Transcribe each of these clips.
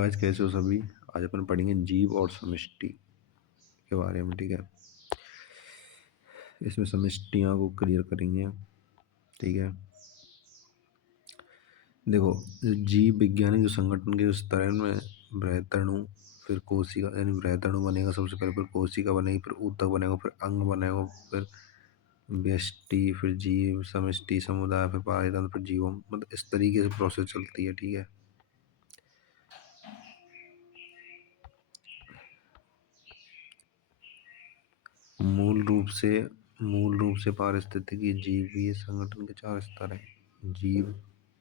आज कैसे हो सभी। आज अपन पढ़ेंगे जीव और समष्टि के बारे में। ठीक है, इसमें समष्टियाँ को क्लियर करेंगे। ठीक है, देखो, जीव वैज्ञानिक जो संगठन के उस तरह में बृहदणु, फिर कोशिका, यानी बृहदणु बनेगा सबसे पहले, फिर कोशिका बनेगी, फिर ऊतक बनेगा, फिर अंग बनेगा, फिर व्यष्टि, फिर जीव, समष्टि, समुदाय, फिर पारितंत्र, फिर जीवों, मतलब इस तरीके से प्रोसेस चलती है। ठीक है, मूल रूप से पारिस्थितिकी जीवीय संगठन के 4 स्तर हैं। जीव,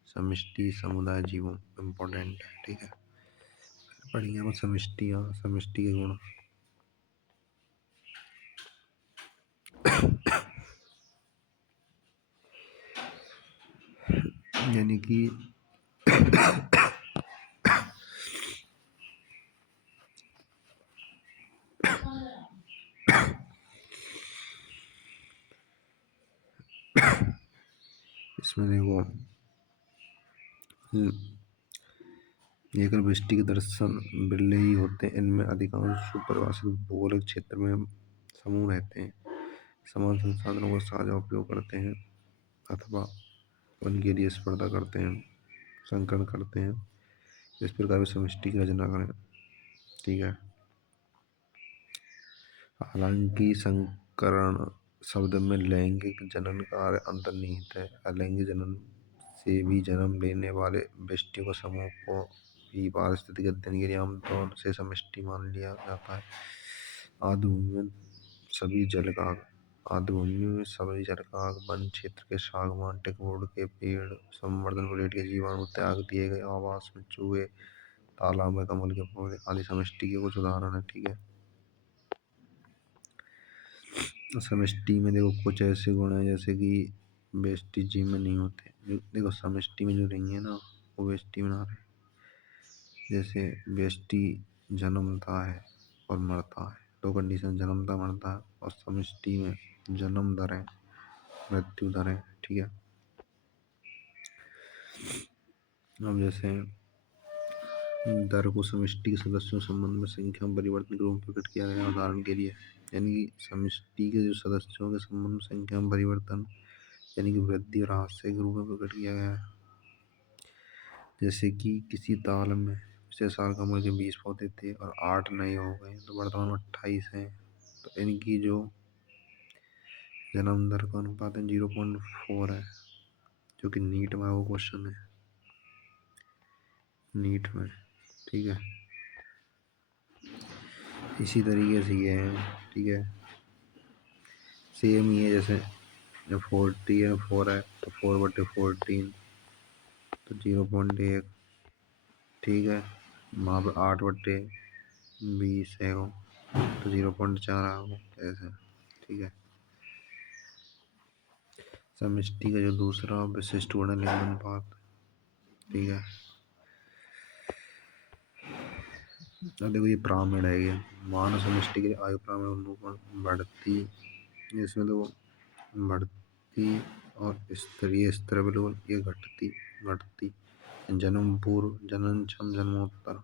समष्टि, समुदाय, जीवों, इम्पोर्टेंट है। ठीक है, पढ़ेंगे हम समष्टियाँ, समष्टि के गुण। यानी कि इसमें देखो, लेकर वृष्टि के दर्शन बिरले ही होते हैं। इनमें अधिकांश सुपरिभाषित भौगोलिक क्षेत्र में समूह रहते हैं, समान संसाधनों का साझा उपयोग करते हैं अथवा उनके लिए स्पर्धा करते हैं, संकरण करते हैं। इस प्रकार की समष्टि की रचना करें। ठीक है, हालांकि संकरण शब्द में लैंगिक जनन का अंतर्निहित है। अलैंगिक जनन से भी जन्म लेने वाले व्यष्टियों के समूह को भी पारिस्थितिक अध्ययन के लिए आमतौर से समष्टि मान लिया जाता है। आर्द्रभूमि में सभी जलकाग, वन क्षेत्र के सागवान, टिकवुड के पेड़, संवर्धन प्लेट के जीवाणु, त्याग दिए गए आवास में चूहे, तालाब में कमल के पौधे आदि समष्टि के कुछ उदाहरण है। ठीक है, समष्टि में देखो कुछ ऐसे गुण हैं जैसे कि व्यष्टि जीव में नहीं होते। देखो, समष्टि में जो नहीं है ना, वो व्यष्टि में ना रहे। जैसे व्यष्टि जन्मता है और मरता है, दो कंडीशन, जन्मता मरता है, और समष्टि में जन्म दर है, मृत्यु दर है। ठीक है, अब जैसे दर को समष्टि के सदस्यों संबंध में संख्या में परिवर्तन के रूप में प्रकट किया गया। उदाहरण के लिए, यानी कि समष्टि के जो सदस्यों के संबंध में संख्या में परिवर्तन, यानी कि वृद्धि और ह्रास के रूप में प्रकट किया गया है। जैसे कि किसी ताल में पिछले साल कमल के 20 पौधे थे और 8 नए हो गए, तो वर्तमान में 28 हैं। तो इनकी जो जन्म दर का अनुपात 0.4 है, जो कि नीट में वो क्वेश्चन है, नीट में। ठीक है, इसी तरीके से ये है। ठीक है, सेम ही है, जैसे 4 है तो 4/14, तो 0.1। ठीक है, वहाँ पर 8/20 है वो, तो 0.4 है वो, ऐसे। ठीक है, समष्टि का जो दूसरा विशिष्ट गुण है लिंग अनुपात। ठीक है, अब देखो, ये पिरामिड है, ये मानव समष्टि के आयु पिरामिड अनुरूपण बढ़ती, इसमें तो बढ़ती और स्तरीय स्तर बिल्कुल, ये घटती जन्म पूर्व, जननक्षम, जन्मोत्तर।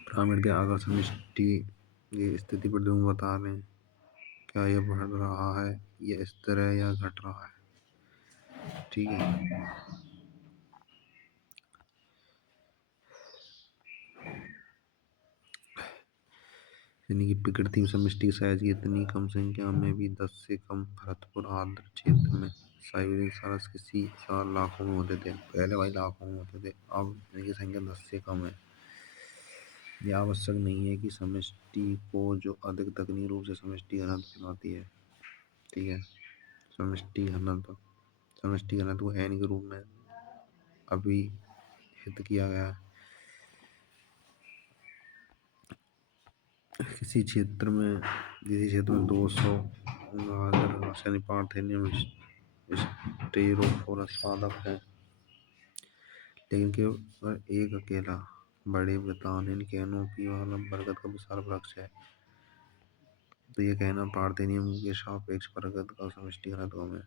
पिरामिड के आकार समष्टि की स्थिति पर तुम बता रहे हैं, क्या यह बढ़ रहा है, यह स्थिर है या घट रहा है। ठीक है, यानी कि प्रकृति में समष्टि साइज की इतनी कम संख्या में भी 10 से कम भरतपुर आर्द्र क्षेत्र में साइबेरियन सारस किसी साल लाखों में होते थे। पहले भाई लाखों में होते थे, अब इनकी संख्या 10 से कम है। यह आवश्यक नहीं है कि समष्टि को जो अधिक तकनीकी रूप से समष्टि घनत्व कहलाती है। ठीक है, समष्टि घनत्व को n के रूप में अभिहित किया गया है। किसी क्षेत्र में 200 गाजर पार्थेनियम स्टेरोफोरस पादप है, लेकिन केवल एक अकेला बड़े बेतान कैनोपी वाला बरगद का विशाल वृक्ष है। तो ये कहना पार्थेनियम के सापेक्ष बरगद का समष्टि घनत्व कम है।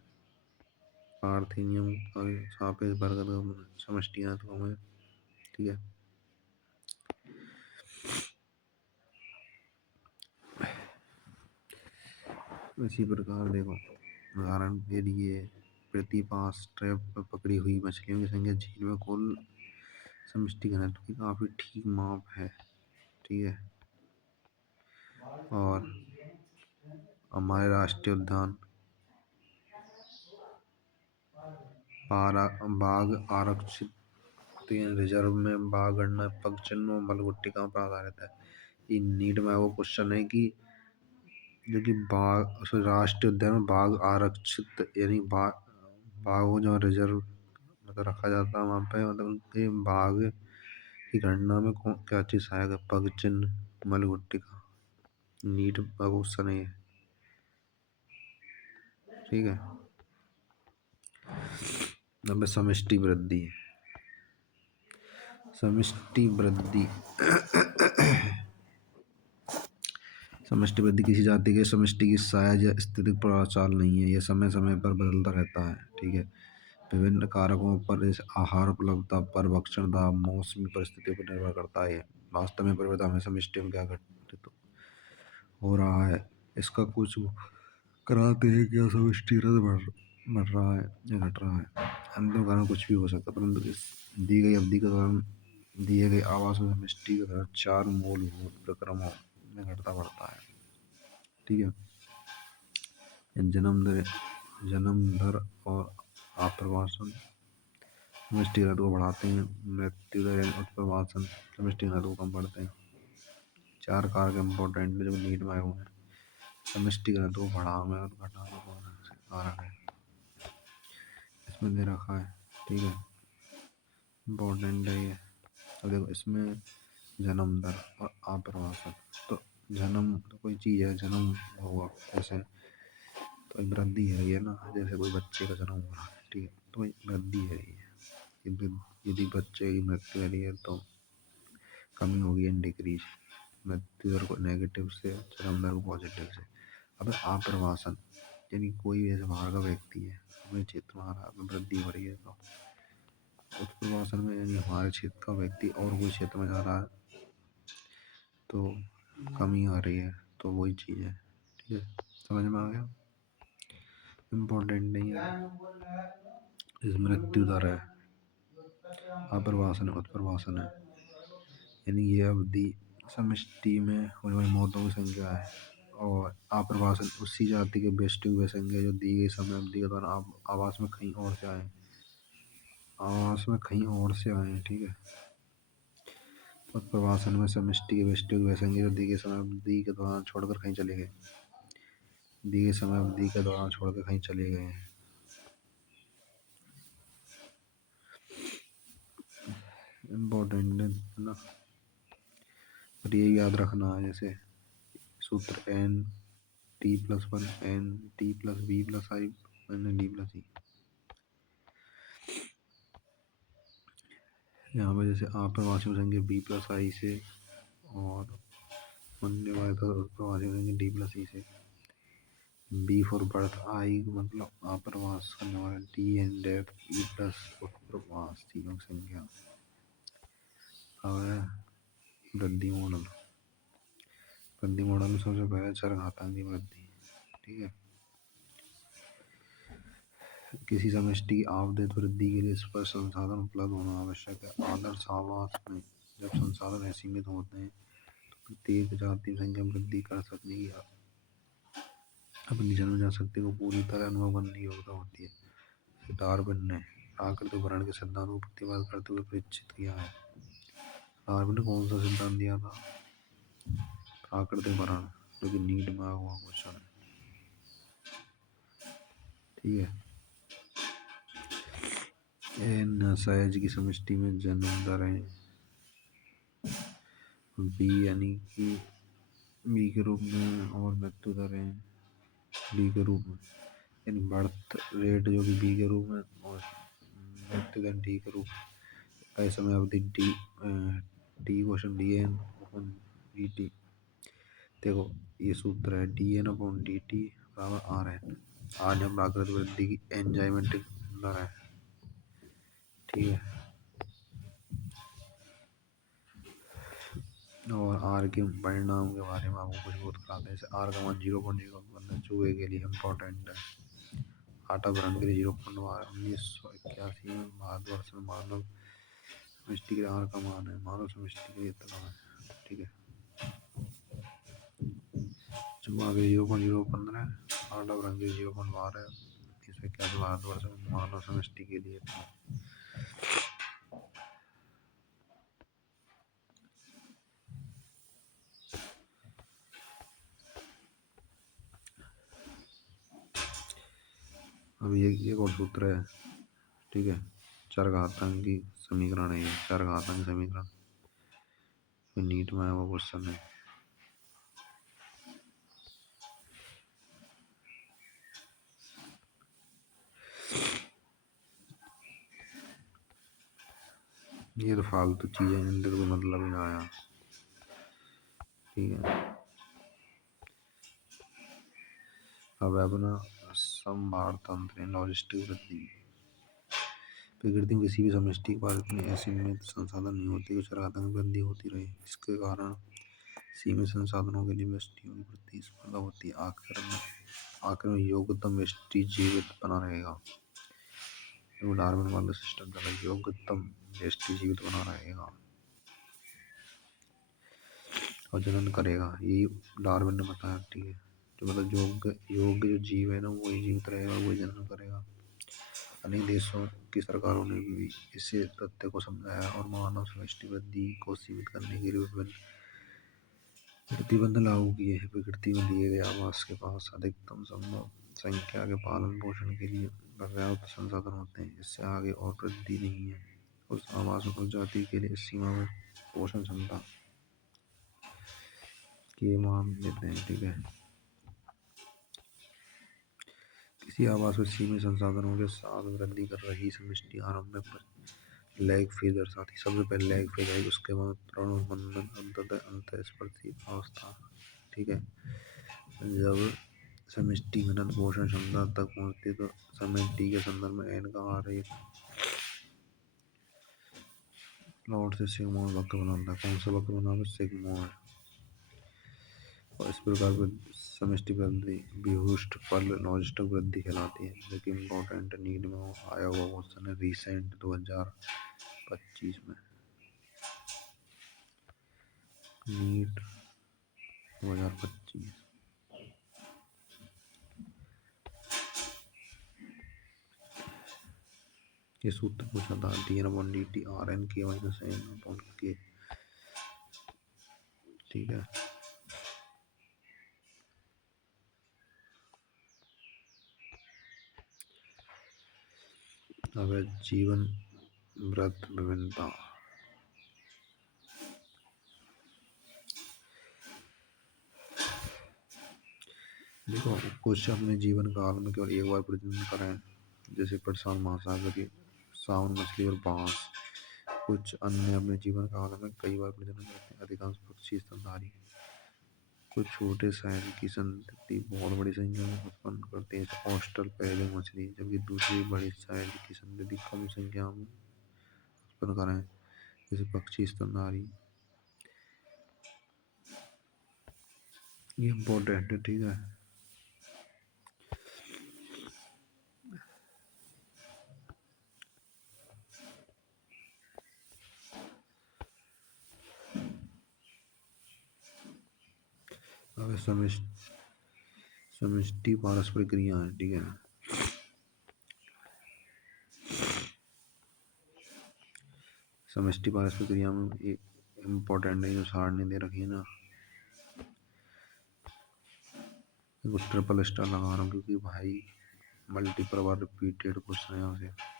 पार्थेनियम का सापेक्ष बरगद का समष्टि घनत्व कम है। ठीक है। इसी प्रकार देखो, उदाहरण के लिए प्रति 5 ट्रैप पर पकड़ी हुई मछलियों की संख्या झील में कुल समष्टि घनत्व की काफी ठीक माप है। ठीक है। और हमारे राष्ट्रीय उद्यान बाघ आरक्षित रिजर्व में बाघ गणना पगचिन्ह और मलगुट्टिका पर आधारित है। ये नीट में वो क्वेश्चन है कि जो कि बाघ राष्ट्रीय उद्यान में बाघ आरक्षित यानी बाघों जो रिजर्व मतलब रखा जाता है वहाँ पे, मतलब उनके बाघ की गणना में क्या चीज सहायक है? पगचिन्ह, मलगुट्टिका। नीट का क्वेश्चन है ये। ठीक है। अब समष्टि वृद्धि। समष्टि वृद्धि समष्टि वृद्धि किसी जाति के समष्टि की साइज या स्थिति पर चाल नहीं है, यह समय समय पर बदलता रहता है। ठीक है। विभिन्न कारकों पर, जैसे आहार उपलब्धता पर, भक्षण दाब, मौसमी परिस्थितियों पर निर्भर करता है। वास्तव में परिवर्तन हमें समष्टि में क्या घटित हो रहा है इसका कुछ कराते हैं। क्या समष्टि रस बढ़ रहा है या घट रहा है? अंतिम कारण कुछ भी हो सकता है, परंतु इस दी गई अवधि के दौरान दिए गए आवास में समष्टि का दर 4 मूलभूत प्रक्रमों में घटता बढ़ता है। ठीक है। जन्म दर और आप्रवासन समष्टि घनत्व को बढ़ाते हैं। मृत्यु दर यानी उत्प्रवासन समष्टि घनत्व को कम करते हैं। 4 कारक इम्पोर्टेंट जो नीट में आए हुए हैं। समष्टि घनत्व को बढ़ाने और घटाने कौन से कारक है इसमें दे रखा है। ठीक है। इम्पोर्टेंट है ये। अब देखो इसमें जन्म दर और आप्रवासन। तो जन्म तो कोई चीज़ है, जन्म होगा जैसे, तो वृद्धि है ये ना, जैसे कोई बच्चे का जन्म हो रहा है। ठीक है। तो वृद्धि है ये। यदि बच्चे की मृत्यु हो रही है तो कमी होगी एंड डिक्रीज। मृत्यु दर को नेगेटिव से, जन्म दर को पॉजिटिव से। अब आप्रवासन यानी कोई ऐसे बाहर का व्यक्ति है, अपने क्षेत्र में आ रहा है, वृद्धि हो रही है। तो उत्प्रवासन में यानी हमारे क्षेत्र का व्यक्ति और कोई क्षेत्र में जा रहा है तो कमी आ रही है, तो वही चीज़ है। ठीक है। समझ में आ गया? इम्पोर्टेंट नहीं है। इस मृत्यु दर है, आप्रवासन उत्प्रवासन है, यानी ये अवधि समष्टि में होने वाली मौतों की संख्या है। और आप्रवासन उसी जाति के बेस्टिंग की संख्या जो दी गई समय अवधि के दौरान आवास में कहीं और से आए, आवास में कहीं और से आए। ठीक है। उत्प्रवासन में समष्टि के बेस्टिंग की संख्या जो दी गई समय अवधि के दौरान छोड़कर कहीं चले गए, दी गई समय अवधि के दौरान छोड़कर कहीं चले गए हैं। इम्पोर्टेंट है ना। और ये याद रखना है, जैसे सूत्र N T plus 1 N T plus B plus I N D plus E. यहाँ पर जैसे आप्रवासियों संख्या बी प्लस आई से और बनने वाले प्रवासियों संख्या डी प्लस ई से। बी फॉर बर्थ, आई मतलब आप्रवास करने वाला, D and death, E plus प्रवास, तीनों की संख्या। और वृद्धि मॉडल, वृद्धि मॉडल में सबसे पहले चरघातांकी वृद्धि। ठीक है। किसी समष्टि की आवधिक वृद्धि के लिए स्पष्ट संसाधन उपलब्ध होना आवश्यक है। आदर्श आवास में जब संसाधन असीमित होते हैं तो प्रत्येक जाति संख्या वृद्धि कर सकने की अपनी जन्मजात शक्ति को पूरी तरह अनुभव करने की योग्यता होती है। डार्विन ने प्राकृतिक भरण के सिद्धांत को प्रतिपादित करते हुए परीक्षित किया है। डार्विन ने कौन सा सिद्धांत दिया था? प्राकृतिक भरण, जो कि नीट में हुआ क्वेश्चन है। ठीक है। एन साइज की समष्टि में जन्म दरें बी यानी कि बी के रूप में और मृत्यु दरें डी के रूप में, यानी बर्थ रेट जो कि बी के रूप में और मृत्यु दर डी के रूप में। ऐसे में अवधि D D question D N upon D T. देखो ये सूत्र है D N upon D T बराबर आर एन। आज हम प्राकृतिक वृद्धि की एंजाइमेटिक दर है। ठीक है। और आर के परिणाम के बारे में आपको कुछ बहुत बताते हैं। जैसे आर का मान 0.0 चूहे के लिए इम्पोर्टेंट है। आटा ग्रहण के लिए 0.12 1981 में भारतवर्ष में मानव समष्टि के लिए आर का मान है। मानव समष्टि के लिए इतना है। ठीक है, चूहा के 0.015, आटा ग्रहण के लिए 0.12, इसमें क्या भारतवर्ष में मानव समष्टि के लिए इतना। अब ये एक और सूत्र है। ठीक है, चरघातांकी समीकरण है। ये चरघातांकी समीकरण नीट में वो क्वेश्चन है। ये तो फालतू चीजें हैं, इनका कोई मतलब ही ना आया। ठीक है, अब अपना संभार तंत्र लॉजिस्टिक वृद्धि। प्रकृति में किसी भी समष्टि के पास इतने असीमित संसाधन नहीं होते कि चरघातांकी वृद्धि होती रहे। इसके कारण सीमित संसाधनों के लिए व्यष्टियों की प्रतिस्पर्धा होती है। आखिर में योग्यतम व्यष्टि जीवित बना रहेगा। डार्विन वाला सिस्टम चला, योग्यतम व्यष्टि जीवित बना रहेगा और जनन करेगा। यही डार्विन ने बताया। ठीक है, जो मतलब योग्य जो जीव है ना, वही जीवित रहेगा, वही जनन करेगा। अनेक देशों की सरकारों ने भी इसे तथ्य को समझाया और मानव समष्टि वृद्धि को सीमित करने के लिए विभिन्न प्रतिबंध लागू किए हैं। प्रकृति में दिए गए आवास के पास अधिकतम संभव संख्या के पालन पोषण के लिए पर्याप्त संसाधन होते हैं। इससे आगे और वृद्धि नहीं है। उस आवास प्रजाति के लिए इस सीमा में पोषण क्षमता के मान देते हैं। ठीक है, किसी आवास में सीमित संसाधनों के साथ वृद्धि कर रही समष्टि आरंभ में लैग फेज दर्शाती। सबसे पहले लैग फेज आई, उसके बाद तृणबंधन, अंततः अंतःस्पर्शी अवस्था। ठीक है, जब समष्टि घनत्व पोषण क्षमता तक पहुंचती तो समय टी के संदर्भ में एन का आरेख प्लॉट से सिग्मोइड वक्र बनाता है। कौन सा वक्र बना है? सिग्मोइड। और इस प्रकार की समष्टि वृद्धि व्युष्ट फल लॉजिस्टिक वृद्धि कहलाती है, जो कि इम्पोर्टेंट नीड में आया हुआ क्वेश्चन है रिसेंट 2025 में। नीट 2025। ये सूत्र पूछा था, dn/dt Rn k - n/k। ठीक है, अब है जीवन व्रत विभिन्नता। देखो, कुछ अपने जीवन काल में केवल एक बार प्रजनन करें, जैसे प्रशांत महासागर की सावन मछली और बांस। कुछ अन्य अपने जीवन काल में कई बार प्रजनन करते हैं, अधिकांश पक्षी स्तनधारी। कुछ छोटे साइज की संतति बहुत बड़ी संख्या में उत्पन्न करते हैं, जैसे ऑस्ट्रल पैरलिंग मछली, जबकि दूसरी बड़ी साइज की संतति कम संख्या में उत्पन्न करें, जैसे पक्षी स्तनधारी। ये इम्पोर्टेंट है। ठीक है, अब समष्टि पारस्परिक क्रिया है। ठीक है, समष्टि पारस्परिक क्रिया में एक इम्पोर्टेंट है, जो सारणी दे रखी है ना, कुछ ट्रिपल स्टार लगा रहा हूँ क्योंकि भाई मल्टीपल बार रिपीटेड क्वेश्चन है यहाँ से।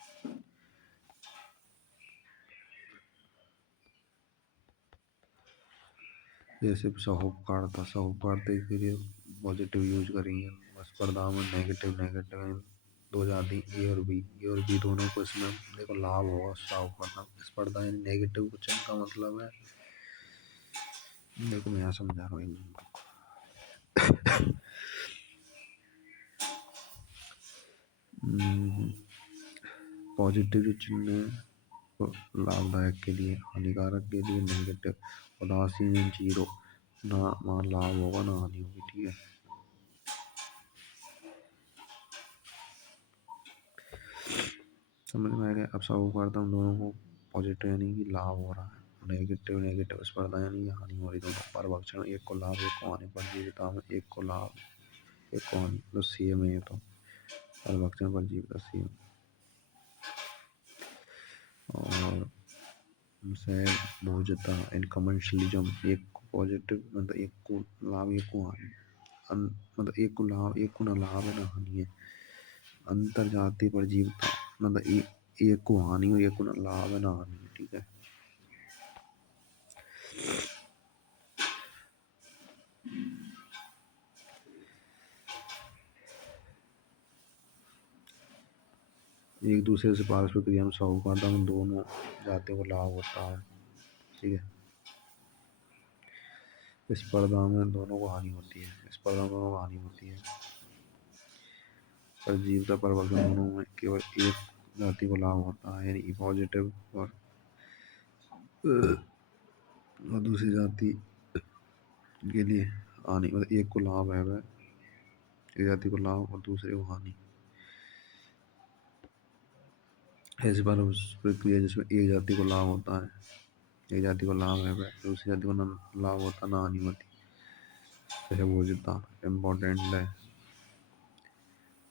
जैसे साहूकार था, साहूकार के लिए पॉजिटिव यूज करेंगे, स्पर्धा में नेगेटिव नेगेटिव दो जाती ए और बी। ए और बी दोनों को इसमें देखो लाभ होगा। साहूकार स्पर्धा यानी नेगेटिव क्वेश्चन का मतलब है, देखो मैं यहाँ समझा रहा हूँ। पॉजिटिव जो चिन्ह है लाभदायक के लिए, हानिकारक के लिए नेगेटिव। उदासीन इन जीरो, ना वहाँ लाभ होगा ना हानि होगी। ठीक है, समझ में आ गया। अब सब करता हूँ दोनों को पॉजिटिव यानी कि लाभ हो रहा है, नेगेटिव नेगेटिव स्पर्धा यानी कि हानि हो रही। दोनों परभक्षण, एक को लाभ एक को हानि, परजीविता में एक को लाभ एक को हानि, तो सेम है ये तो, परभक्षण परजीविता सेम। और सहभोज्यता इन कमर्शियलिज्म, एक को पॉजिटिव मतलब एक को लाभ एक को हानि, मतलब एक को लाभ एक को ना लाभ है ना हानि है। अंतर जाति परजीविता मतलब एक को हानि और एक को ना लाभ है ना हानि है। ठीक है, एक दूसरे से पारस्परिक क्रिया में सौहार्द में दोनों जातियों को लाभ होता है। ठीक है, स्पर्धा में दोनों को हानि होती है, स्पर्धा में दोनों को हानि होती है। परजीविता परभक्षण दोनों में केवल एक जाति को लाभ होता है, यानी पॉजिटिव, और दूसरी जाति के लिए हानि, मतलब एक को लाभ है वह, एक जाति को लाभ और दूसरे को हानि। ऐसी प्रक्रिया जिसमें एक जाति को लाभ होता है, एक जाति को लाभ है वह, दूसरी जाति को ना लाभ होता ना हानि होती। सहभोज्यता इम्पोर्टेंट है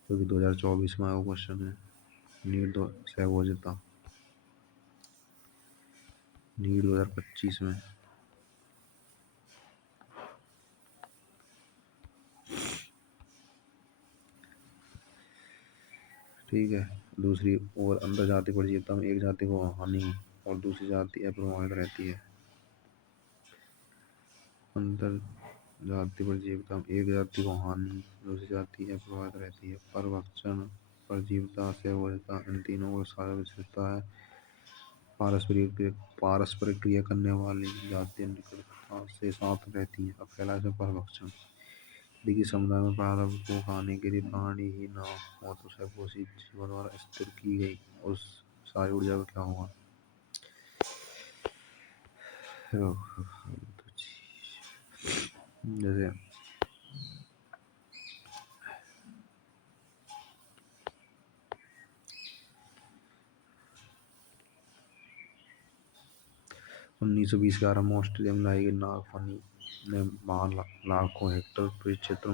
क्योंकि 2024 में आया क्वेश्चन है। नीट दो सहभोज्यता नीट 2025 में। ठीक है, दूसरी और अंतर जाति परजीविता में एक जाति को हानि और दूसरी जाति अप्रभावित रहती है। अंतर जाति परजीविता में एक जाति को हानि, दूसरी जाति अप्रभावित रहती है। परभक्षण परजीविता सहभोज्यता इन तीनों को साझा विशेषता है। पारस्परिक क्रिया करने वाली जातियां निकटता से साथ रहती हैं। अब कहला है परभक्षण, देखिए समुदाय में प्रारंभ को खाने के लिए प्राणी ही ना हो तो सहपोषी जीवन द्वारा स्थिर की गई उस सारी ऊर्जा का क्या हुआ। जैसे 1920 के आरंभ में ऑस्ट्रेलिया में लाई गई नागफनी ने लाखों हेक्टेयर परिक्षेत्र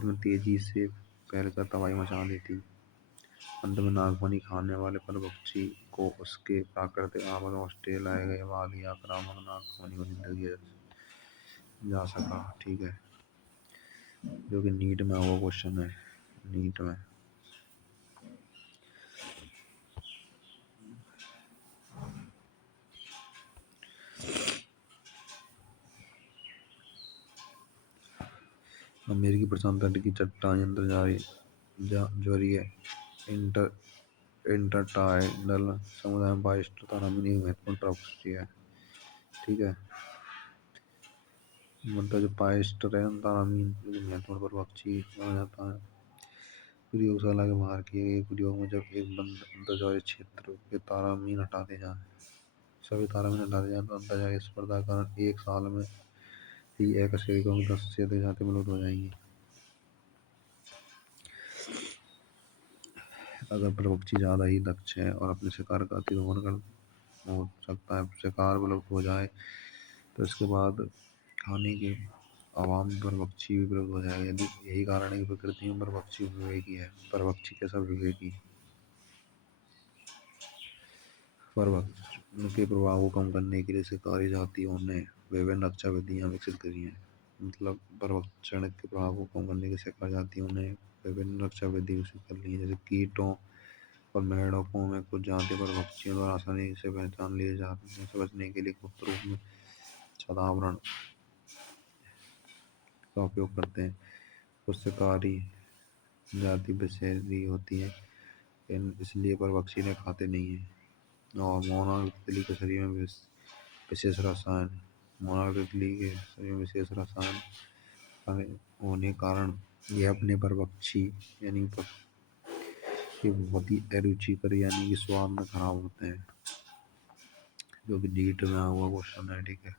में तेजी से फैलकर तबाही मचा दी थी। अंत में नागफनी खाने वाले परभक्षी को उसके प्राकृतिक आवास ऑस्ट्रेलिया लाए गए बाद ही आक्रामक नागफनी को निधन किया जा सका। ठीक है, जो कि नीट में हुआ क्वेश्चन है। नीट में अमेरिकी प्रशांत तट की चट्टान यंत्र जरिए इंटरटाइडल समुदाय में बाइस्टर तारामीन एक महत्वपूर्ण प्रवृत्ति है। ठीक है, मतलब जो पाइस्टर है तारामीन महत्वपूर्ण प्रवृत्ति माना जाता है। प्रयोगशाला के बाहर किए गए प्रयोग में जब एक बंद अंतर्जालीय क्षेत्र के तारामीन हटाते जाए सभी तारामीन हटाते जाए तो अंतर्जालीय स्पर्धा के कारण एक साल में ही अकशेरुकियों की 10 से अधिक जाति विलुप्त हो जाएंगी। अगर परभक्षी ज़्यादा ही दक्ष है और अपने शिकार का अतिक्रमण कर हो सकता है, शिकार विलुप्त हो जाए तो इसके बाद खाने के आवाम परभक्षी भी विलुप्त हो जाएगा। यदि यही कारण है कि प्रकृति में परभक्षी विवेकी है। परभक्षी कैसा विवेकी? परभक्षण के प्रभाव को कम करने के लिए शिकारी जातियों ने विभिन्न रक्षा विधियां विकसित करी हैं। मतलब परभक्षण के प्रभाव को कम करने के शिकारी जातियों ने विभिन्न रक्षा विधि विकसित कर ली है। जैसे कीटों और मेंढकों में कुछ जाति परभक्षियों द्वारा आसानी से पहचान लिए जाते हैं। इनसे बचने के लिए गुप्त रूप में छद्मावरण का उपयोग करते हैं। कुछ शिकारी जाति विषैली होती है इसलिए परभक्षी ने खाते नहीं है। और मोनार्क तितली के शरीर में विशेष रसायन होने के कारण यह अपने परभक्षी यानी कि बहुत ही अरुचिकर यानी कि स्वाद में खराब होते हैं, जो कि नीट में आया हुआ क्वेश्चन है। ठीक है,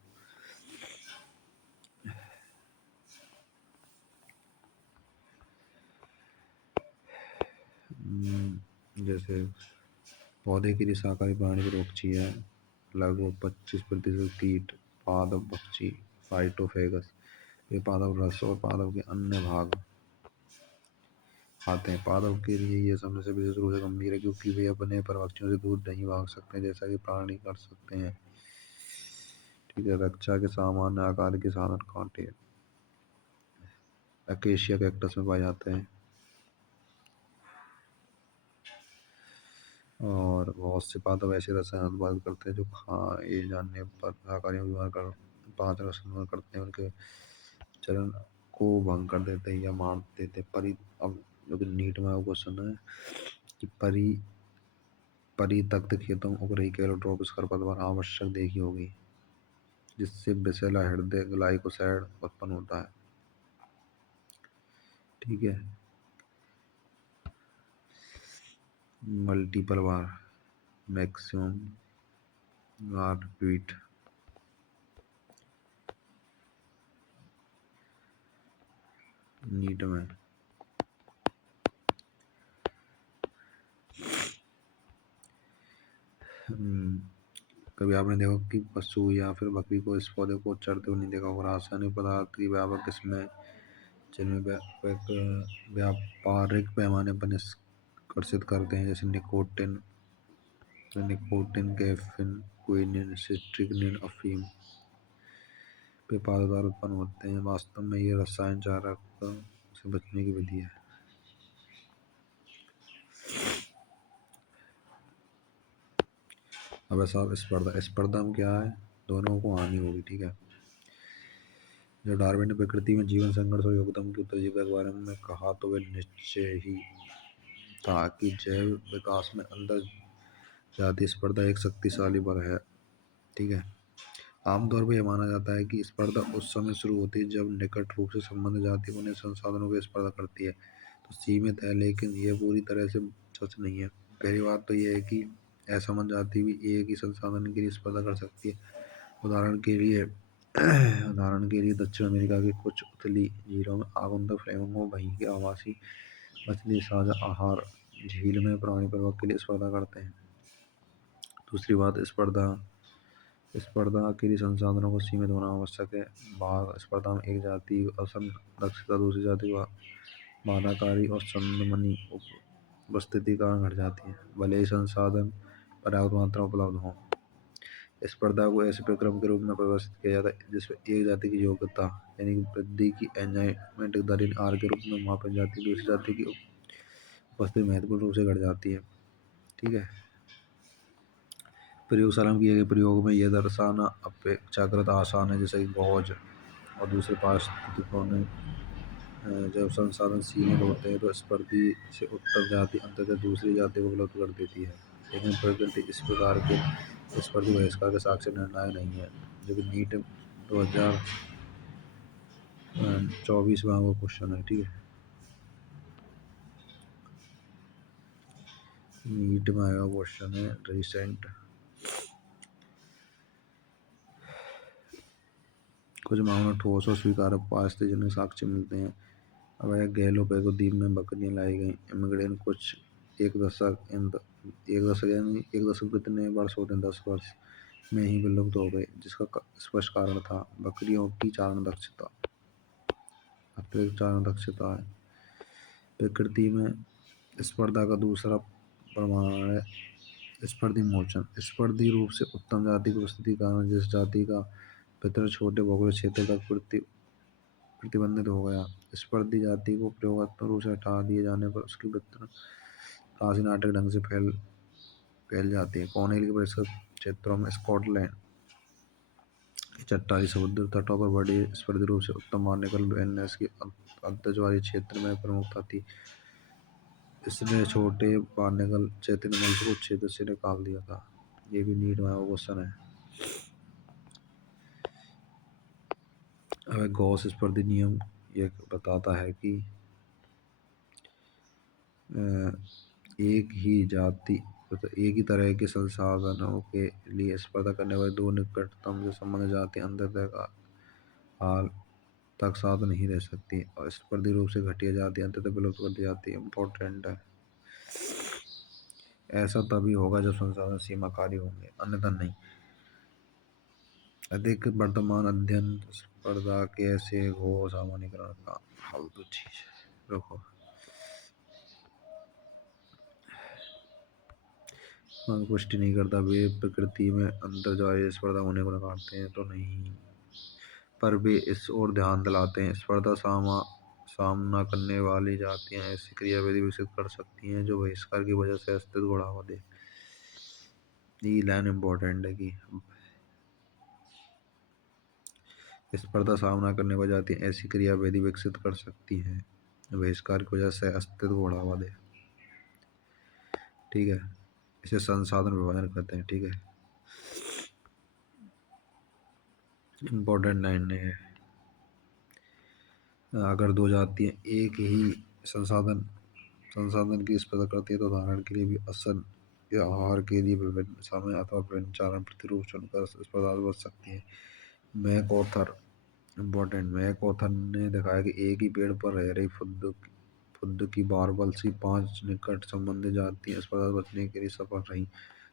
जैसे पौधे के लिए शाकाहारी प्राणी परोपक्षी है, लगभग 25% कीट, पादप पक्षी, फाइटोफेगस, ये पादप रस और पादप के अन्य भाग आते हैं। पादप के लिए ये समस्या विशेष रूप से गंभीर है क्योंकि वे अपने परभक्षियों से दूर नहीं भाग सकते जैसा कि प्राणी कर सकते हैं। ठीक है, रक्षा के सामान्य आकार के साधन कांटे अकेशिया कैक्टस में पाए जाते हैं और बहुत से पादप ऐसे रसायन उत्पादित करते हैं जो खाए जाने पर शाकाहारियों को बीमार कर पाचन का संतुलन करते हैं, उनके चरण को भंग कर देते हैं या मार देते हैं। परि अब जो कि नीट में क्वेश्चन है कि परित्यक्त खेतों में उग रही कैलोट्रोपिस खरपतवार आवश्यक देखी होगी, जिससे बेसिला हृदय ग्लाइकोसाइड उत्पन्न होता है। ठीक है, मल्टीपल बार मैक्सिमम हार्टबीट नीट में कभी आपने देखा कि पशु या फिर बकरी को इस पौधे को चरते हुए नहीं देखा होगा। रासायनिक पदार्थ की व्यापक किस्में जिनमें व्यापारिक पैमाने पर निष्कर्षित करते हैं, जैसे निकोटिन, कैफीन, क्विनिन, स्ट्रिक्निन, अफीम पे पाउदार उत्पन्न होते हैं। वास्तव में ये रसायन चारक से बचने की विधि है। अब ऐसा स्पर्धा में क्या है, दोनों को हानि होगी। ठीक है, जब डार्विन ने प्रकृति में जीवन, संघर्ष और योगदान की उत्तरजीविता के बारे में कहा तो वह निश्चय ही था कि जैव विकास में अंतर जातीय स्पर्धा एक शक्तिशाली बल है। ठीक है, आमतौर पर यह माना जाता है कि स्पर्धा उस समय शुरू होती है जब निकट रूप से संबंधित जाति उन्हें संसाधनों की स्पर्धा करती है, तो सीमित है, लेकिन यह पूरी तरह से सच नहीं है। पहली बात तो यह है कि असमान जाति भी एक ही संसाधन के लिए स्पर्धा कर सकती है। उदाहरण के लिए दक्षिण अमेरिका के कुछ उथली झीलों में आगंतुक फ्लेमिंगो वहीं के आवासी मछली साझा आहार झील में प्राणी परिवहन के लिए स्पर्धा करते हैं। दूसरी बात, स्पर्धा के लिए संसाधनों को सीमित होना आवश्यक है। भाग स्पर्धा में एक जाति की असम दक्षता दूसरी जाति का बाधाकारी और संदमनी उपस्थिति का कारण घट जाती है, भले ही संसाधन पर्याप्त मात्रा में उपलब्ध हों। स्पर्धा को ऐसे प्रक्रम के रूप में परिभाषित किया जाता है जिसमें एक जाति की योग्यता यानी कि वृद्धि की एंजाइमेटिक दर आर के रूप में मापी जाती है, दूसरी जाति की उपस्थिति महत्वपूर्ण रूप से घट जाती है। ठीक है, प्रयोगशाला में किए गए प्रयोग में यह दर्शाना अपेक्षाकृत आसान है जैसे कि गौज और दूसरे पारिस्थितिकों ने जब संसाधन सीमित होते हैं तो स्पर्धी से उत्तर जाति अंततः दूसरी जाति को उपलब्ध कर देती है, लेकिन प्रकृति इस प्रकार के स्पर्धी बहिष्कार के साक्ष्य निर्णायक नहीं है, जो कि नीट 2024 में वो क्वेश्चन है। ठीक है, नीट में आया क्वेश्चन है रिसेंट। कुछ मामलों में ठोस और स्वीकार्य पारिस्थितिक साक्ष्य मिलते हैं। अब गैलोपैगो द्वीप में बकरियां लाई गई। इमिग्रेंट कुछ एक दशक कितने वर्ष होते हैं, 10 वर्ष में ही विलुप्त हो गए, जिसका स्पष्ट कारण था बकरियों की चारण दक्षता, अतिरिक्त चारण दक्षता है। प्रकृति में स्पर्धा का दूसरा प्रमाण है स्पर्धी मोचन। स्पर्धी रूप से उत्तम जाति की उपस्थिति के कारण जिस जाति का वितरण छोटे भौगोलिक क्षेत्र तक प्रतिबंधित हो गया, स्पर्धी जाति को प्रयोगात्मक रूप से हटा दिए जाने पर उसकी वितरण काफी नाटक ढंग से फैल जाती है। कॉर्नहिल के परिष्कृत क्षेत्रों में स्कॉटलैंड के तटीय समुद्र तटों पर बड़ी स्पर्धी रूप से उत्तम बार्नेकल वेलनेस की अंतर्ज्वारीय क्षेत्र में प्रमुखता थी। इसने छोटे बार्नेकल क्षेत्र ने मजबूत क्षेत्र से निकाल दिया था। ये भी नीट में क्वेश्चन है। अब गॉस स्पर्धी नियम ये बताता है कि एक ही जाति मतलब एक ही तरह के संसाधनों के लिए स्पर्धा करने वाले दो निकटतम जो संबंध जाति अंतर तक हाल तक साथ नहीं रह सकती और स्पर्धी रूप से घटिया जाति अंततः विलुप्त कर दी जाती है। इम्पोर्टेंट है। ऐसा तभी होगा जब संसाधन सीमाकारी होंगे, अन्यथा नहीं। अधिक वर्तमान अध्ययन स्पर्धा के ऐसे हो सामान्यकरण का फालतू चीज रखो। पुष्टि नहीं करता वे प्रकृति में अंतर जो स्पर्धा होने को नकारते हैं तो नहीं, पर वे इस ओर ध्यान दिलाते हैं स्पर्धा सामना करने वाली जातियां ऐसी क्रियाविधि विकसित कर सकती हैं जो बहिष्कार की वजह से अस्तित्व को बढ़ावा दे। ये लाइन इम्पोर्टेंट है कि स्पर्धा सामना करने वाली जातियां ऐसी क्रियाविधि विकसित कर सकती हैं जो बहिष्कार की वजह से अस्तित्व को बढ़ावा दे। ठीक है, इसे संसाधन विभाजन कहते हैं। ठीक है, इम्पोर्टेंट लाइन है। अगर दो जातियां एक ही संसाधन संसाधन की स्पर्धा करती है तो उदाहरण के लिए भी असल या आहार के लिए विभिन्न समय अथवा विभिन्न चारण प्रतिरूप चुनकर स्पर्धा बच सकती है। मैकऑथर इम्पोर्टेंट मैकऑथर ने दिखाया कि एक ही पेड़ पर रह रही फुद्द की बारबल सी 5 निकट संबंधित जातियां स्पर्धा बचने के लिए सफल रही।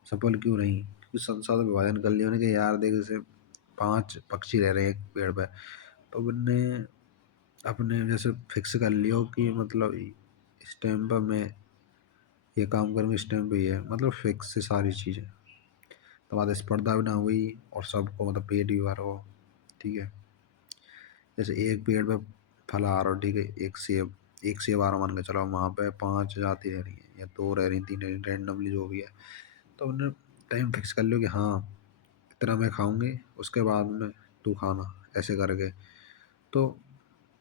सफल क्यों रही? क्योंकि संसाधन विभाजन कर लिया उन्होंने कि यार देख जैसे 5 पक्षी रह रहे हैं एक पेड़ पे, तो उनने अपने जैसे फिक्स कर लिया कि मतलब इस टाइम पर मैं ये काम करूँगा, इस टाइम पे ये है, मतलब फिक्स है सारी चीज़ें। तो बाद स्पर्धा भी ना हुई और सबको मतलब पेट भी भरा हो। ठीक है, जैसे एक पेड़ पे फल आ रहा हो, ठीक है, एक सेब आ रहा मान के चलो, वहाँ पे 5 जाति रह रही है या 2 रह रही 3 रह रही रैंडमली जो भी है, तो उन्होंने टाइम फिक्स कर लिया कि हाँ इतना मैं खाऊंगी उसके बाद में तू खाना, ऐसे करके। तो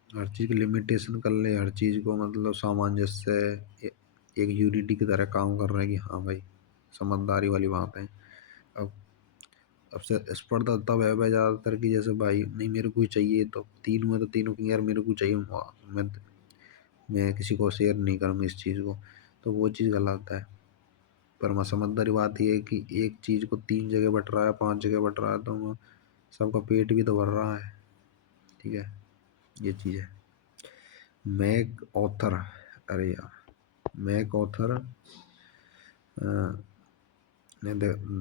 हर चीज़ की लिमिटेशन कर ले, हर चीज़ को मतलब सामंजस्य एक यूनिटी की तरह काम कर रहे हैं कि हाँ भाई समझदारी वाली बात है। अब अब से स्पर्धा तब है भाई ज़्यादातर की जैसे भाई नहीं मेरे को ही चाहिए, तो तीन में तो तीनों की यार मेरे को चाहिए, मैं किसी को शेयर नहीं करूँगा इस चीज़ को, तो वो चीज़ गलत है। पर मैं समझदारी बात ये है कि एक चीज़ को 3 जगह बट रहा है 5 जगह बट रहा है तो वो सबका पेट भी तो भर रहा है। ठीक है, ये चीज़ है। मैक ऑथर अरे यार मैक ऑथर ने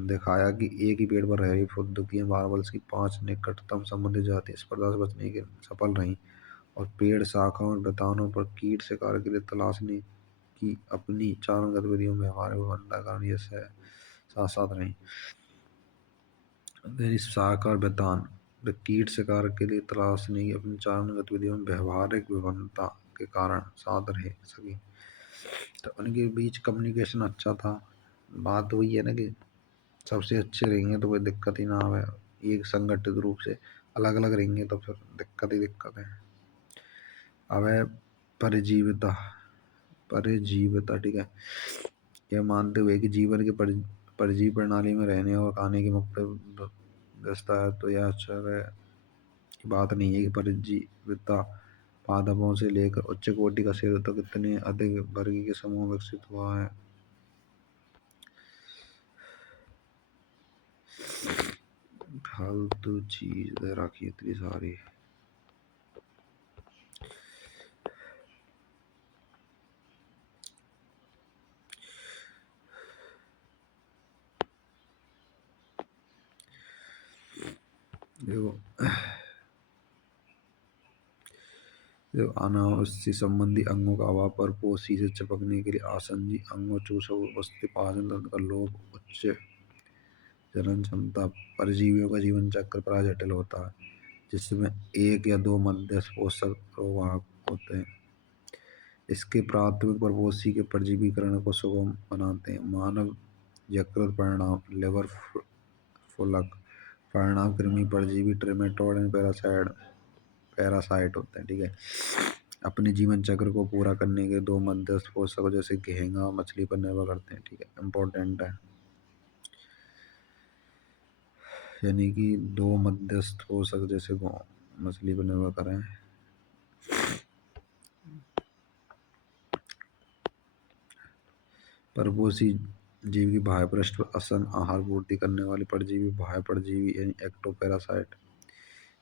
दिखाया कि एक ही पेड़ पर रह रही फुद्दुकियां मार्बल्स की 5 निकटतम संबंधित जाति स्पर्धा से बचने के सफल रहीं और पेड़ शाखाओं और बेतानों पर कीट शिकार के लिए तलाशने की अपनी चारण गतिविधियों में हमारे विभिन्नता कारण ये साथ साथ रहीं। शाखा और बेतान वे कीट शिकार के लिए तलाशने की अपनी चारण गतिविधियों में व्यवहारिक विभिन्नता के कारण साथ रह सकी। तो उनके बीच कम्युनिकेशन अच्छा था। बात वही है ना कि सबसे अच्छे रहेंगे तो कोई दिक्कत ही ना आवे, एक संगठित रूप से अलग अलग रहेंगे तो फिर दिक्कत ही दिक्कत है। अब है परिजीविता परिजीविता। ठीक है, यह मानते हुए कि जीवन के परजीवी प्रणाली में रहने और खाने की मुक्त व्यवस्था है, तो यह आश्चर्य की बात नहीं है कि परजीविता पादपों से लेकर उच्च कोटि का शेर तक इतने अधिक वर्गीय के समूह विकसित हुआ है। फालतू चीज रखी इतनी सारी। देखो जो अनावश्यक संबंधी अंगों का अभाव पर पोषी से चिपकने के लिए आसंजी अंगों चूसों वस्तु पाचन तंत्र का लोभ उच्च जनन क्षमता परजीवियों का जीवन चक्र प्राय जटिल होता है जिसमें एक या दो मध्यस्थ पोषक प्रवाहक होते हैं। इसके प्राथमिक प्रपोषी के परजीवीकरण को सुगम बनाते हैं। मानव यकृत परिणाम लिवर फुलक परिणाम कृमि परजीवी ट्रिमेटोड एंड पैरासाइट होते हैं। ठीक है, अपने जीवन चक्र को पूरा करने के दो मध्यस्थ पोषक जैसे घेंगा मछली पर निर्भर करते हैं। ठीक है, इम्पोर्टेंट है, यानी कि दो मध्यस्थ पोषक जैसे मछली पर निर्भर करें। परपोषी जीव की बाह्य पृष्ठ पर आसन आहार पूर्ति करने वाले परजीवी बाह्य परजीवी यानी एक्टोपैरासाइट।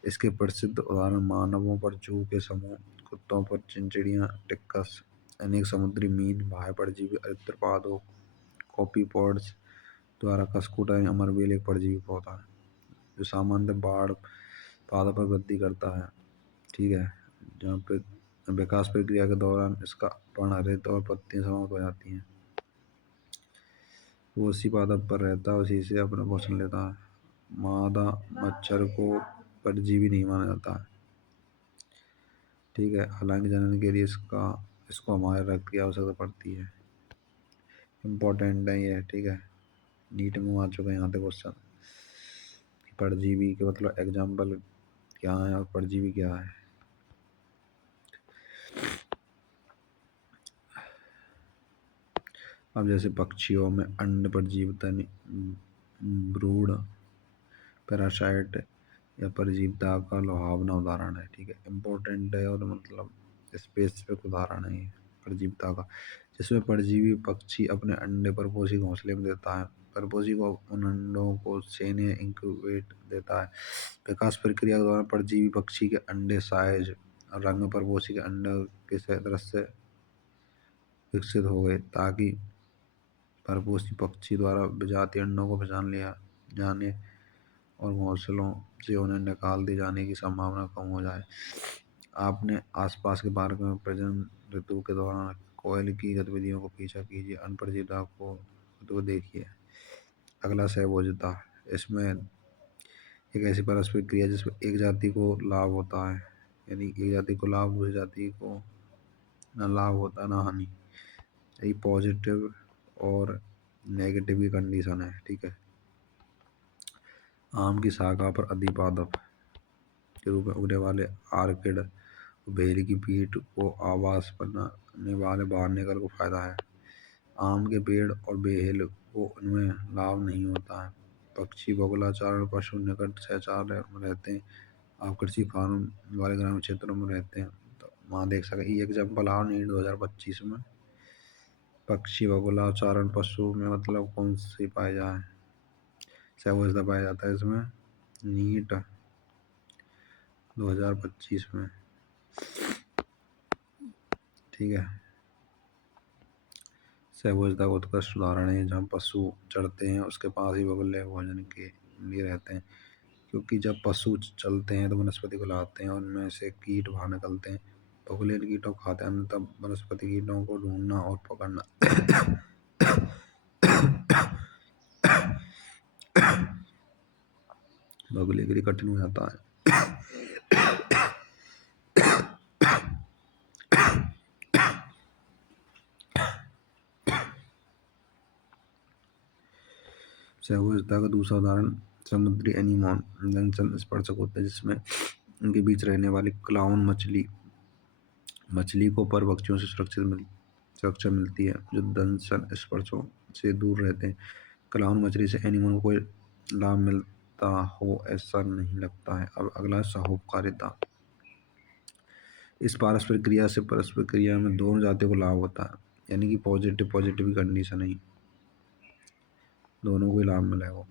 इसके प्रसिद्ध उदाहरण मानवों पर जू के समूह, कुत्तों पर चिंचिड़ियाँ, टिक्कस, अनेक समुद्री मीन, बाह्य परजीवी अरित्रपादों, कॉपीपॉड्स द्वारा कस्कुटा या अमरबेल एक परजीवी पौधा है जो सामान्यतः बाढ़ पादों पर वृद्धि करता है। ठीक है, जहाँ पे विकास प्रक्रिया के दौरान इसका पर्णहरित और पत्तियां समाप्त हो जाती हैं। वो उसी पादप पर रहता है, उसी से अपना पोषण लेता है। मादा मच्छर को परजीवी नहीं माना जाता है। ठीक है, हालांकि जनन के लिए इसको हमारे रक्त की आवश्यकता पड़ती है। इम्पोर्टेंट है ये। ठीक है, नीट में आ चुका है यहाँ पे क्वेश्चन। परजीवी के मतलब एग्जाम्पल क्या है और परजीवी क्या है। अब जैसे पक्षियों में अंड परजीवता ब्रूड पैरासाइट या परजीवता का लुभावना उदाहरण है। ठीक है, इम्पोर्टेंट है और मतलब स्पेसिफिक उदाहरण है ये परजीवता का, जिसमें परजीवी पक्षी अपने अंडे परपोषी घोंसले में देता है। परपोषी को उन अंडों को सेने इंक्यूबेट देता है। विकास प्रक्रिया के दौरान परजीवी पक्षी के अंडे साइज और रंग में परपोषी के अंडे के दृश्य विकसित हो गए ताकि परपोषी पक्षी द्वारा विजातीय अंडों को पहचान लिया जाने और घोंसलों से उन्हें निकाल दिए जाने की संभावना कम हो जाए। आपने आसपास के पार्क में प्रजनन ऋतु के दौरान कोयल की गतिविधियों को पीछा कीजिए, अनपरिचिता को देखिए। अगला सहभोज्यता। इसमें एक ऐसी परस्पर क्रिया जिसमें एक जाति को लाभ होता है, यानी एक जाति को लाभ दूसरी जाति को न लाभ होता ना हानि। यही पॉजिटिव और नेगेटिव की कंडीशन है। ठीक है, आम की शाखा पर अधिपादप के रूप में उगने वाले आर्किड बेल की पीठ को आवास बनाने वाले बाहर निकल को फायदा है। आम के पेड़ और बेल को उनमें लाभ नहीं होता है। पक्षी बगुला चारण पशु निकट सहचार में रहते हैं। आप कृषि फार्म वाले ग्रामीण क्षेत्रों में रहते हैं तो वहाँ देख सकें। ये एग्जाम्पल आ नीट 2025 में पक्षी बगुला चारण पशु में मतलब कौन सी पाए जाए, सहभोज्यता पाया जाता है इसमें नीट 2025 में। ठीक है, सहभोज्यता का उत्कृष्ट उदाहरण है जहाँ पशु चढ़ते हैं उसके पास ही बगुले भोजन के लिए रहते हैं, क्योंकि जब पशु चलते हैं तो वनस्पति को लाते हैं और उनमें से कीट बाहर निकलते हैं। बगुले इन कीटों को खाते हैं, तब वनस्पति कीटों को ढूंढना और पकड़ना बगुले के लिए कठिन हो जाता है। सहभोज्यता का दूसरा उदाहरण समुद्री एनीमोन दंशन स्पर्शक होते हैं, जिसमें उनके बीच रहने वाली क्लाउन मछली को परभक्षियों से सुरक्षा मिलती है जो दंशन स्पर्शों से दूर रहते हैं। क्लाउन मछली से एनीमोन को कोई लाभ मिलता हो ऐसा नहीं लगता है। अब अगला साहूकारिता। इस पारस्परिक क्रिया से परस्पर क्रिया में दोनों जातियों को लाभ होता है, यानी कि पॉजिटिव की कंडीशन है, दोनों को लाभ मिलेगा।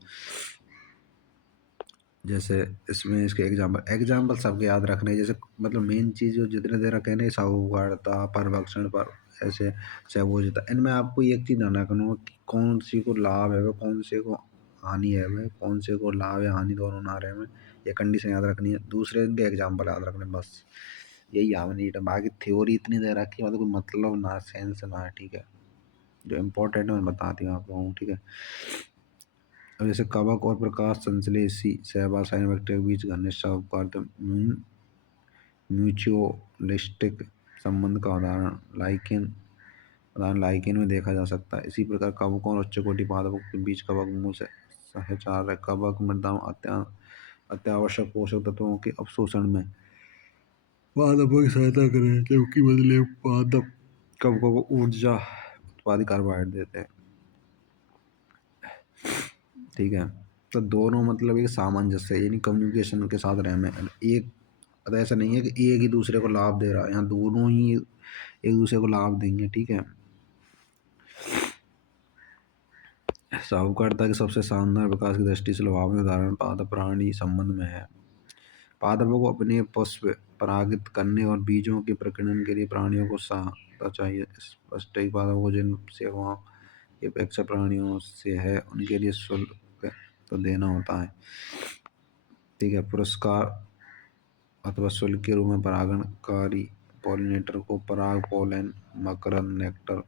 जैसे इसमें इसके एग्जाम्पल सबके याद रखने, जैसे मतलब मेन चीज़ जो जितने देर रखे ना साहूकारिता परभक्षण पर ऐसे सहभोज्यता, इनमें आपको एक चीज़ ध्यान रखना हो कि कौन सी को लाभ है वह कौन से को हानि है वह कौन से को लाभ या हानि दोनों ना रहे में, ये कंडीशन याद रखनी है। दूसरे इनके एग्जाम्पल याद रखने बस, यही याद नहीं है। बाकी थ्योरी इतनी देर रखी मतलब कोई मतलब ना सेंस ना है। ठीक है, जो इम्पोर्टेंट है मैं बता दिया आप लोगों को। ठीक है, अब जैसे कवक और प्रकाश संश्लेषी सहबा साइनोबैक्टीरिया के बीच घनिष्ठ साहूकारिता म्यूचुअलिस्टिक संबंध का उदाहरण लाइकेन में देखा जा सकता है। इसी प्रकार कवकों और उच्चकोटि पादपों के बीच कवक मूल से सहचार है। कवक मृदा अत्यावश्यक पोषक तत्वों के अवशोषण में पादपों की सहायता करें, जबकि बदले में पादप कवकों को ऊर्जा उत्पादी कार्बोहाइड्रेट देते हैं। ठीक है, तो दोनों मतलब एक सामंजस्य यानी कम्युनिकेशन के साथ रहना है। एक ऐसा नहीं है कि एक ही दूसरे को लाभ दे रहा है, यहाँ दोनों ही एक दूसरे को लाभ देंगे। ठीक है, साहूकारता के सबसे शानदार विकास की दृष्टि से लुभावने उदाहरण पादप प्राणी संबंध में है। पादपों को अपने पुष्प परागित करने और बीजों के प्रकीर्णन के लिए प्राणियों को सहायता चाहिए। स्पष्ट एक पादपों को जिन सेवाओं की अपेक्षा प्राणियों से है उनके लिए शुल्क तो देना होता है। ठीक है। पुरस्कार अथवा शुल्क के रूप में परागणकारी पॉलिनेटर को पराग, पोलन, मकरंद, नेक्टर,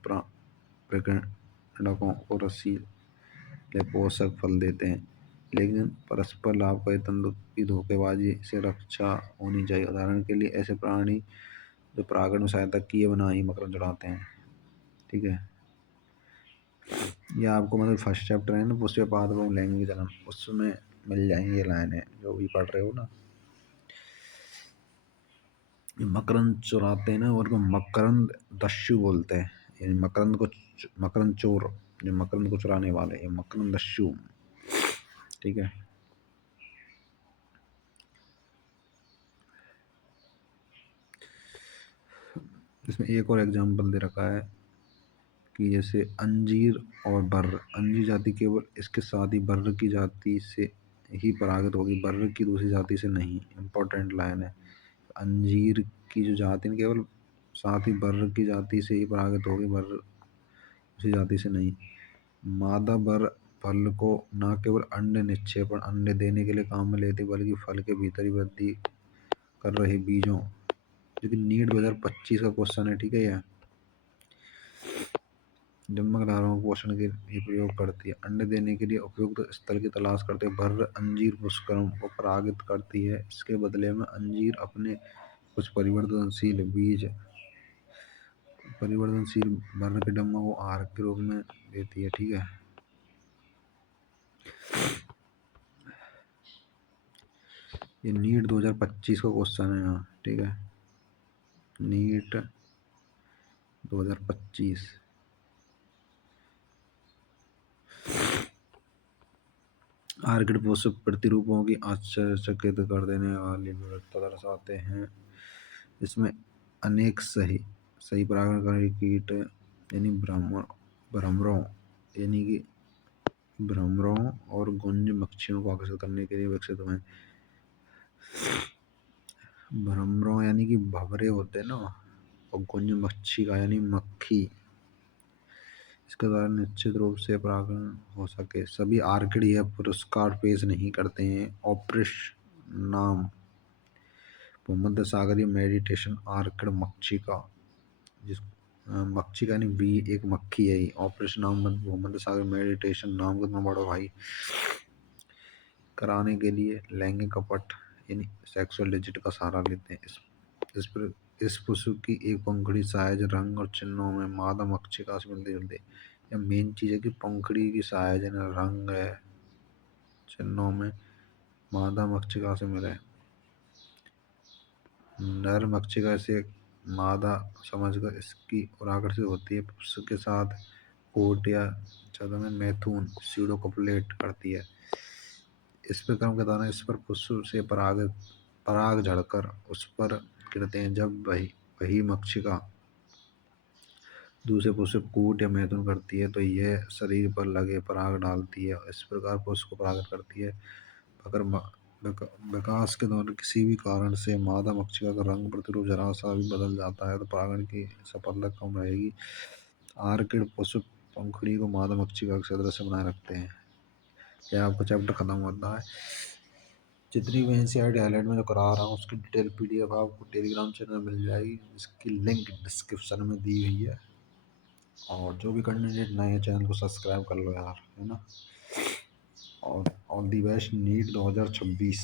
प्रकीर्णकों को रसीले पोषक फल देते हैं, लेकिन परस्पर लाभकारी तंतु की धोखेबाजी से रक्षा होनी चाहिए। उदाहरण के लिए ऐसे प्राणी जो परागण में सहायता किए बिना ही मकरंद चढ़ाते हैं। ठीक है। ये आपको मतलब फर्स्ट चैप्टर है ना पुष्प पादपों लैंगिक जन्म, उसमें मिल जाएंगे ये लाइनें जो भी पढ़ रहे हो ना। मकरंद चुराते हैं ना और को मकरंद दस्यु बोलते हैं, यानी मकरंद को मकरंद चोर, जो मकरंद को चुराने वाले, ये मकरंद दस्यु। ठीक है। इसमें एक और एग्जाम्पल दे रखा है कि जैसे अंजीर और बर्र। अंजीर जाति केवल इसके साथ ही बर्र की जाति से ही परागित होगी, बर्र की दूसरी जाति से नहीं। इम्पोर्टेंट लाइन है। अंजीर की जो जाति है केवल साथ ही बर्र की जाति से ही परागित होगी, बर्र दूसरी जाति से नहीं। मादा बर्र फल को न केवल अंडे निक्षेपण अंडे देने के लिए काम में लेती बल्कि फल के भीतर ही वृद्धि कर रहे बीजों, जो कि नीट 2025 का क्वेश्चन है। ठीक है। यह जन्मक धाराओं को पोषण के लिए प्रयोग करती है। अंडे देने के लिए उपयुक्त स्थल की तलाश करते हुए बर्र अंजीर पुष्करम को परागित करती है। इसके बदले में अंजीर अपने कुछ परिवर्तनशील बर्र के डम्मा को आहार के रूप में देती है। ठीक है। ये नीट 2025 का क्वेश्चन है यहाँ। ठीक है। नीट 2025। आर्किड पुष्प प्रतिरूपों की आश्चर्यचकित कर देने वाली विविधता दर्शाते हैं। इसमें अनेक सही परागणकारी कीट यानी भ्रमरों और गुंज मक्षियों को आकर्षित करने के लिए विकसित हुए। भ्रमरों यानी कि भंवरे होते हैं ना, और गुंज मच्छी का यानी मक्खी, इसके द्वारा निश्चित रूप से परागण हो सके। सभी आर्किड यह पुरस्कार पेश नहीं करते हैं। ऑप्रिश नाम भूमध्य सागरीय मेडिटेशन आर्किड मक्षिका, जिस मक्षिका यानी बी एक मक्खी है। ऑपरेशन नाम भूमध्य सागर मेडिटेशन नाम का इतना बड़ा भाई कराने के लिए लैंगिक कपट यानी सेक्सुअल डिजिट का सहारा लेते हैं। इस पुष्प की एक पंखुड़ी साइज, रंग और चिन्हों में मादा मक्षिका से मिलते जुलते। यह मेन चीज है कि पंखुड़ी की साइज है, रंग है, चिन्हों में मादा मक्षिका से मिले। नर मक्षिका से मादा समझकर इसकी ओर आकर्षित होती है। पुष्प के साथ कोट या चादर में मैथुन सीडो कपुलेट करती है। इस प्रक्रम के दौरान इस पर पुष्प से पराग झड़कर उस पर गिरते हैं। जब वही मक्षिका दूसरे पुष्प कूट या मैथुन करती है तो यह शरीर पर लगे पराग डालती है। इस प्रकार पुष्प को परागित करती है। अगर विकास के दौरान किसी भी कारण से मादा मक्षिका का रंग प्रतिरूप जरा सा भी बदल जाता है तो परागण की सफलता कम रहेगी। आर्किड पुष्प पंखुड़ी को मादा मक्षिका के सदृश बनाए रखते हैं। क्या आपका चैप्टर खत्म होता है? जितनी भी एनसीईआरटी हाईलाइट में जो करा रहा हूँ उसकी डिटेल पीडीएफ आपको टेलीग्राम चैनल मिल जाएगी, जिसकी लिंक डिस्क्रिप्शन में दी हुई है। और जो भी कैंडिडेट नए चैनल को सब्सक्राइब कर लो यार, है ना। और ऑल दी बेस्ट नीट 2026।